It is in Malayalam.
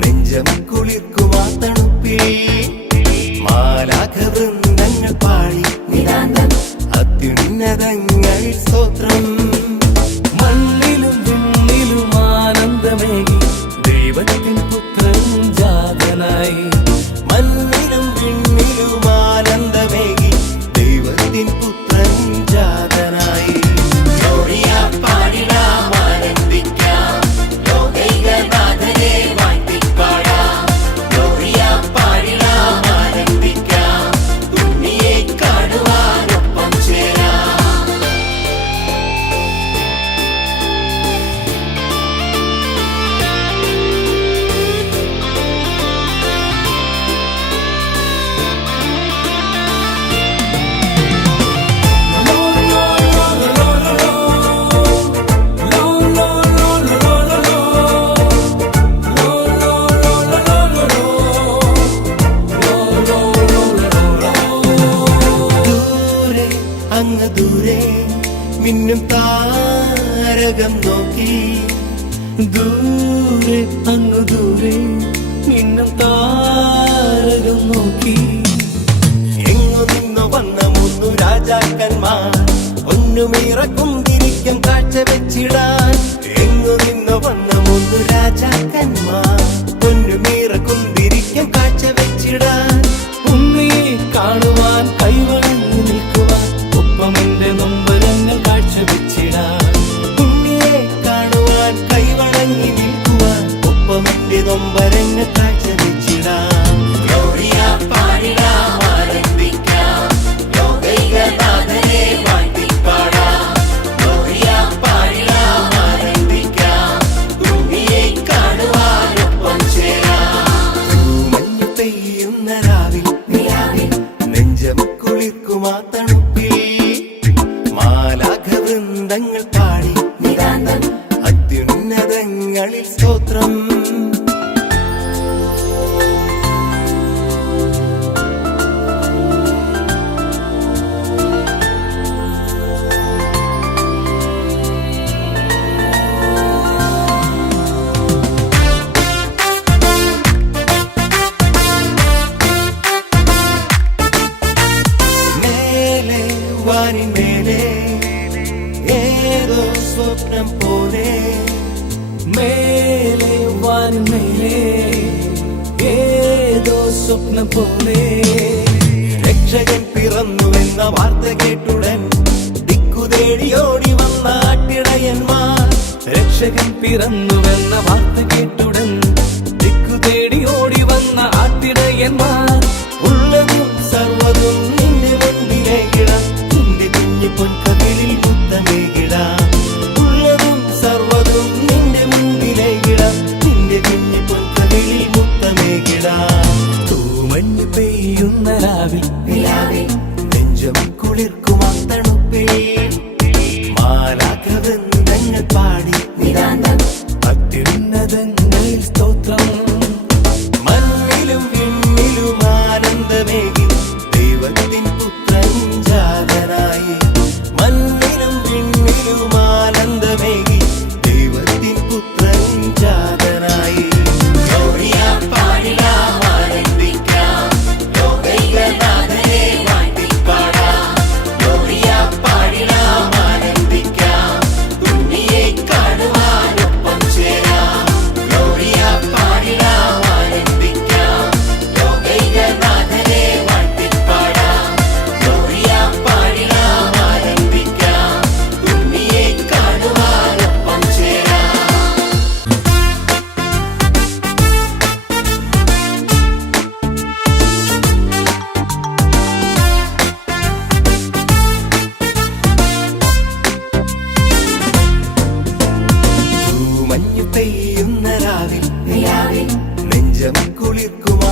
നെഞ്ചം കുളിർക്കുമാ തണുപ്പിൽ മാലാഖവൃന്ദങ്ങൾ പാടി അത്യുന്നതങ്ങളിൽ സ്തോത്രം. മണ്ണിലും വിണ്ണിലും ആനന്ദമേകി ദൈവത്തിൻ പുത്രൻ ജാതനായി. മണ്ണിലും വിണ്ണിലും ആനന്ദമേകി ദൈവത്തിൻ പുത്രൻ ജാതനായി. അങ്ങ് ദൂരെ മിന്നും താരകം നോക്കി, ദൂരെ അങ്ങ് ദൂരെ മിന്നും താരകം നോക്കി. എങ്ങു നിന്നു വന്ന മൂന്നു രാജാക്കന്മാർ പൊന്നുമീറക്കുന്തിരിക്കം കാഴ്ച വെച്ചിടാൻ. എങ്ങു നിന്നു വന്ന മൂന്നു രാജാക്കന്മാർ പൊന്നുമീറക്കുന്തിരിക്കം കാഴ്ച വെച്ചിടാൻ. ഉണ്ണിയെ കാണുവാൻ കൈവണങ്ങി നിൽക്കുവാൻ ഒപ്പമെന്റെ നൊമ്പരങ്ങൾ കാഴ്ച വെച്ചിടാൻ. ഉണ്ണിയെ കാണുവാൻ കൈവണങ്ങി നിൽക്കുവാൻ ഒപ്പമെന്റെ നൊമ്പരങ്ങൾ കാഴ്ച വെച്ചിടാൻ. നെഞ്ചം കുളിർക്കുമാ തണുപ്പിൽ മാലാഖവൃന്ദങ്ങൾ പാടി അത്യുന്നതങ്ങളിൽ സ്തോത്രം. വാനിന്മേലെ ഏതോ സ്വപ്നം പോലെ, മേലെ വാനിന്മേലെ ഏതോ സ്വപ്നം പോലെ. രക്ഷകൻ പിറന്നുവെന്ന വാർത്ത കേട്ടുടൻ ദിക്കുതേടിയോടി വന്ന ആട്ടിടയന്മാർ. രക്ഷകൻ പിറന്നുവെന്ന വാർത്ത കേട്ടുടൻ ദിക്കുതേടിയോടി വന്ന ആട്ടിടയന്മാർ. ഉള്ളതും സർവ്വതും നിന്റെ മുൻപിലേക്കിടാം, നിന്റെ കുഞ്ഞു പൊൻകവിളിൽ മുത്തമേകിടാം. ഉള്ളതും സർവ്വതും നിന്റെ മുൻപിലേക്കിടാം, നിന്റെ കുഞ്ഞു പൊൻകവിളിൽ മുത്തമേകിടാം. തൂമഞ്ഞ് പെയ്യുന്ന രാവിൽ നെഞ്ചം കുളിർക്കുമാ തണുപ്പിൽ മാലാഖവൃന്ദങ്ങൾ പാടി അത്യുന്നതങ്ങളിൽ സ്തോത്രം. മണ്ണിലും വിണ്ണിലും പെയ്യുന്ന രാവിൽ നെഞ്ചം കുളിർക്കുമാ